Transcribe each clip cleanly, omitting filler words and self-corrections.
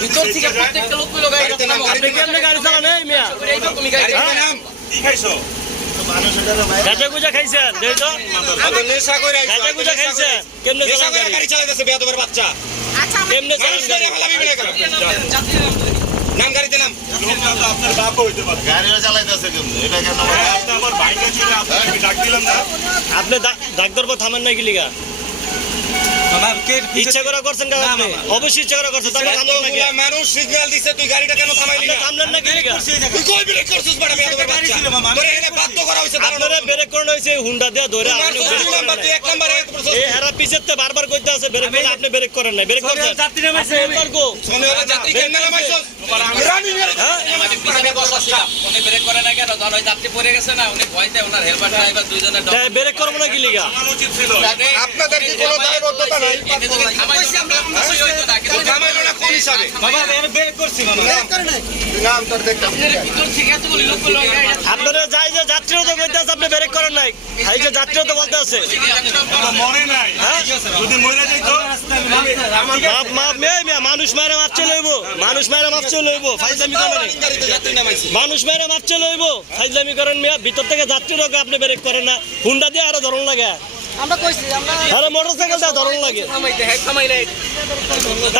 ভিতর থেকে প্রত্যেকটা লোক কইলো গাড়ি আপনি কেমনে গাড়ি চালান এই মিয়া এই তো তুমি গাড়ি নাম কি খাইছো গাজা গুজা খাইছেন দেই তো আগে নেশা কইরা গাজা গুজা খাইছেন কেমনে চালান গাড়ি চালাইতেছে বেয়াদবের বাচ্চা আচ্ছা কেমনে চালান গাড়ি ফলাবি বলে গেল নাম গাড়িতে নাম লোকটা তো আপনার বাপ হইতে পারে গাড়িটা চালাইতেছে কেমনে এটা কেন আপনি আমার ভাইটা ছিল আপনাকে ডাক দিলাম না আপনি ডাক দরব থামেন না কি লিগা ইচ্ছা করে করছেন কেন আপনি অবশ্যই ইচ্ছা করে করছেন তাহলে থামলেন না কি মানুষ সিগন্যাল দিছে তুই গাড়িটা কেন থামাইলি না থামলেন না কি লিগা তুই কই ব্রেক করছিস বড় বেয়াদবের বাচ্চা তোরে এখানে বাধ্য করা হইছে আপনারে ব্রেক করানো হইছে হুন্ডা দেয়া ধরে আপনি ব্রেক নাম্বার তুই এক নাম্বার এই হেরা পিছেতে বারবার কইতে আছে ব্রেক করে আপনি ব্রেক করেন না ব্রেক করছেন যাত্রী নামাইছে একবার গো শুনে ওরা যাত্রী কেন নামাইছস রানি মেরে পিছনে বসাছিলাম উনি ব্রেক করে না কেন কারণ ওই যাত্রী পড়ে গেছে না উনি ভয়তে ওনার হেলমেট ড্রাইভার দুইজনে ব্রেক করব না কি লিগা উচিত ছিল আপনাদের কি কোনো দায়বদ্ধতা নাই থামাইছি আমরা কই হইতো না কিন্তু থামাইলো না কোন হিসাবে বাবা আমি ব্রেক করছি বাবা ব্রেক করে নাই নাম তোর দেখ আপনাদের ভিতর থেকে এতগুলো লোক কইলো আপনারা যাই যে যাত্রীও তো কইতে আছে আপনি ব্রেক করেন নাই এই যে যাত্রীও তো বলতে আছে মরে নাই যদি মরে যাই তো বাপ মাপ মিয়া মানুষ মারে মাপ চলইবো মানুষ মারে মাপ চলইবো ফাইজলামি করেন মানুষ মারে মাপ চলইবো ফাইজলামি করেন মিয়া ভিতর থেকে যাত্রীও আপনি ব্রেক করেন না হুন্ডা দিয়ে আরো ধরন লাগে আমরা কইছি আমরা আরে মোটরসাইকেল দা ধরন লাগে থামাই নাই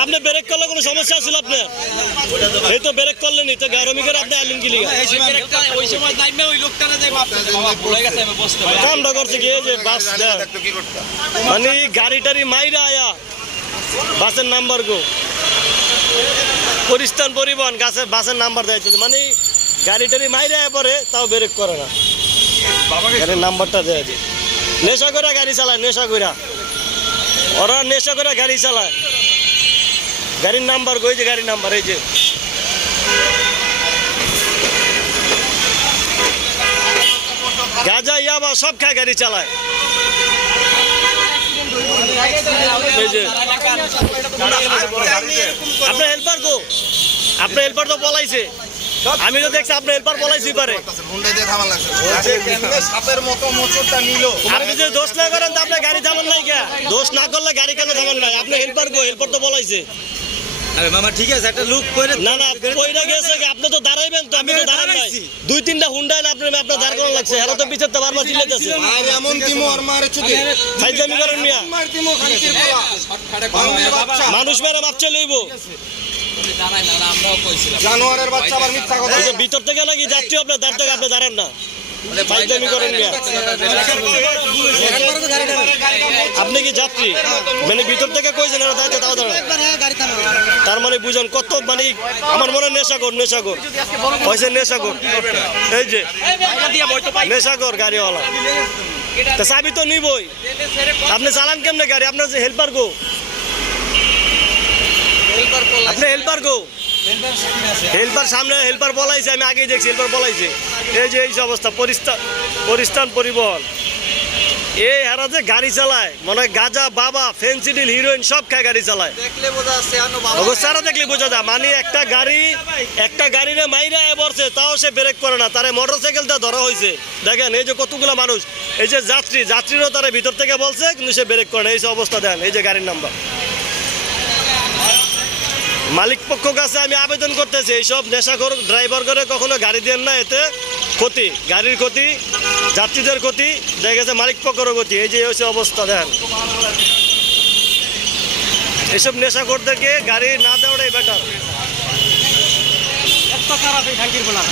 আপনি ব্রেক করলে কোনো সমস্যা ছিল আপনার এই তো ব্রেক করলেনই তো গারমি করে আপনি আইলেন কি লিগা ওই সময় টাইমে ওই লোকটারে যাই বাবা ভুলে গেছে আমি বসতে পারি কামটা করছে কি এই যে বাস দেখতো কি করতে মানে গাড়িটারি মাইরা আয়া বাসের নাম্বার গো পরিস্থান পরিবহন গাছের বাসের নাম্বার দেয় মানে গাড়িটারি মাইরা আয়া পরে তাও ব্রেক করে না গাড়ির নাম্বারটা দেয় নেশা করে গাড়ি চালায় নেশা করে ওরা নেশা করে গাড়ি চালায় গাড়ির নাম্বার কই যে গাড়ির নাম্বার এই যে গাঁজা ইয়াবা সব খায় গাড়ি চালায় এই যে আপনার হেল্পার গো আপনার হেল্পার তো পলাইছে আমি তো দেখছি আপনার হেল্পার পলাইছি পারে সাপের মতো মোচড়টা নিল আপনি যদি দোষ না করেন তো আপনার গাড়ি থামান নাই কে দোষ না করলে গাড়ি কেন থামান নাই আপনার হেল্পার গো হেল্পার তো পলাইছে আরে মামা ঠিক আছে একটা লুক কইরা না না কইরা গেছে আপনি তো দাঁড়াইবেন তো আমি তো দাঁড়াই নাই দুই তিনটা হুন্ডা না আপনি আপনার দাঁড় করানো লাগছে এরা তো পিছতে বারবার চিল্লাইতেছে আরে এমন দিমো আর মারে চুকে ফাইজলামি করেন মিয়া মার দিমো খানকির পোলা মানুষ মেরে মাপ চলইবো দাঁড়াই না আমরাও কইছিলাম জানোয়ারের বাচ্চা আবার মিথ্যা কথা এই যে ভিতর থেকে নাকি যাত্রী আপনার দাঁড় থেকে আপনি দাঁড়ান না ফাইজলামি করেন মিয়া আপনি কি যাত্রী মানে ভিতর থেকে কইছেন এরা দাঁড়াতে তাও দাঁড়ান তার মানে বুঝেন কত মানে আমার মনে নেশাখোর পয়সা নেশাখোর এই যে নেশাখোর গাড়িওয়ালা তা চাবি তো নিবই আপনি চালান কেমনে গাড়ি আপনার যে হেল্পার গো আপনি হেল্পার গো হেল্পার সামনে হেল্পার বলাইছে আমি আগেই দেখছি হেল্পার বলাইছে এই যে এই অবস্থা পরিস্থান পরিবহন এই হারা যে গাড়ি চালায় মনে হয় গাঁজা বাবা ফেন্সিডিল হিরোইন সব খায় গাড়ি চালায় সারা দেখলে বোঝা যায় মানে একটা গাড়িরে মাইরা বসছে তাও সে ব্রেক করে না তারে মোটরসাইকেলটা ধরা হয়েছে দেখেন এই যে কতগুলো মানুষ এই যে যাত্রীরও তারা ভিতর থেকে বলছে কিন্তু সে ব্রেক করে না এই অবস্থা দেন এই যে গাড়ির নাম্বার মালিক পক্ষ কাছে আমি আবেদন করতেছি এইসব নেশাখোর ড্রাইভার করে কখনো গাড়ি দেন না এতে ক্ষতি গাড়ির ক্ষতি যাত্রীদের ক্ষতি দেখা গেছে মালিক পক্ষেরও ক্ষতি এই যে হচ্ছে অবস্থা দেন এইসব নেশাখোরদেরকে গাড়ি না দেওয়াটাই বেটার এত খারাপ এই খানকির বলা